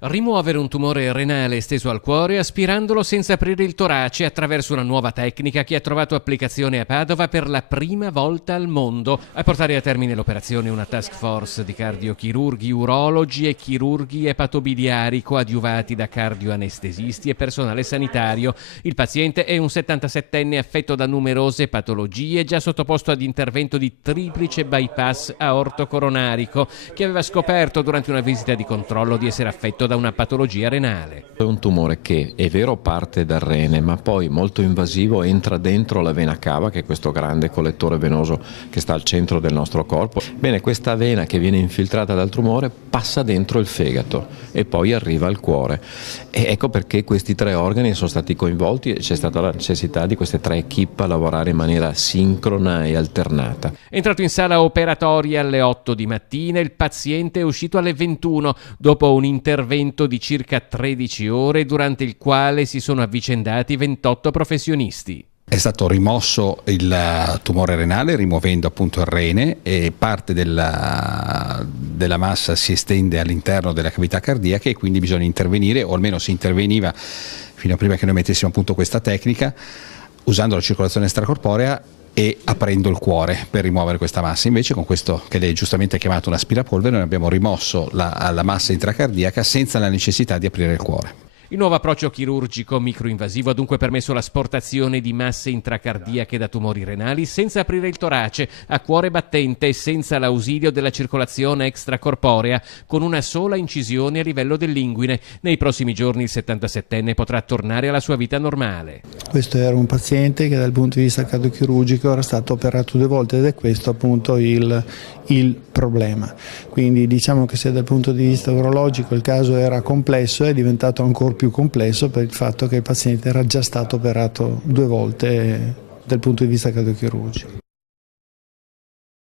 Rimuovere un tumore renale esteso al cuore aspirandolo senza aprire il torace attraverso una nuova tecnica che ha trovato applicazione a Padova per la prima volta al mondo. A portare a termine l'operazione una task force di cardiochirurghi, urologi e chirurghi epatobiliari coadiuvati da cardioanestesisti e personale sanitario. Il paziente è un 77enne affetto da numerose patologie, già sottoposto ad intervento di triplice bypass aortocoronarico, che aveva scoperto durante una visita di controllo di essere affetto da una patologia renale. È un tumore che è vero parte dal rene, ma poi molto invasivo entra dentro la vena cava, che è questo grande collettore venoso che sta al centro del nostro corpo. Bene, questa vena che viene infiltrata dal tumore passa dentro il fegato e poi arriva al cuore. E ecco perché questi tre organi sono stati coinvolti e c'è stata la necessità di queste tre equip a lavorare in maniera sincrona e alternata. È entrato in sala operatoria alle 8 di mattina, il paziente è uscito alle 21 dopo un intervento di circa 13 ore durante il quale si sono avvicendati 28 professionisti. È stato rimosso il tumore renale, rimuovendo appunto il rene, e parte della massa si estende all'interno della cavità cardiaca, e quindi bisogna intervenire, o almeno si interveniva fino a prima che noi mettessimo a punto questa tecnica, usando la circolazione extracorporea e aprendo il cuore per rimuovere questa massa. Invece con questo, che lei giustamente ha chiamato un aspirapolvere, noi abbiamo rimosso la massa intracardiaca senza la necessità di aprire il cuore. Il nuovo approccio chirurgico microinvasivo ha dunque permesso l'asportazione di masse intracardiache da tumori renali senza aprire il torace, a cuore battente e senza l'ausilio della circolazione extracorporea, con una sola incisione a livello dell'inguine. Nei prossimi giorni il 77enne potrà tornare alla sua vita normale. Questo era un paziente che dal punto di vista cardiochirurgico era stato operato 2 volte, ed è questo appunto il problema. Quindi diciamo che se dal punto di vista urologico il caso era complesso, è diventato ancora più complesso per il fatto che il paziente era già stato operato 2 volte dal punto di vista cardiochirurgico.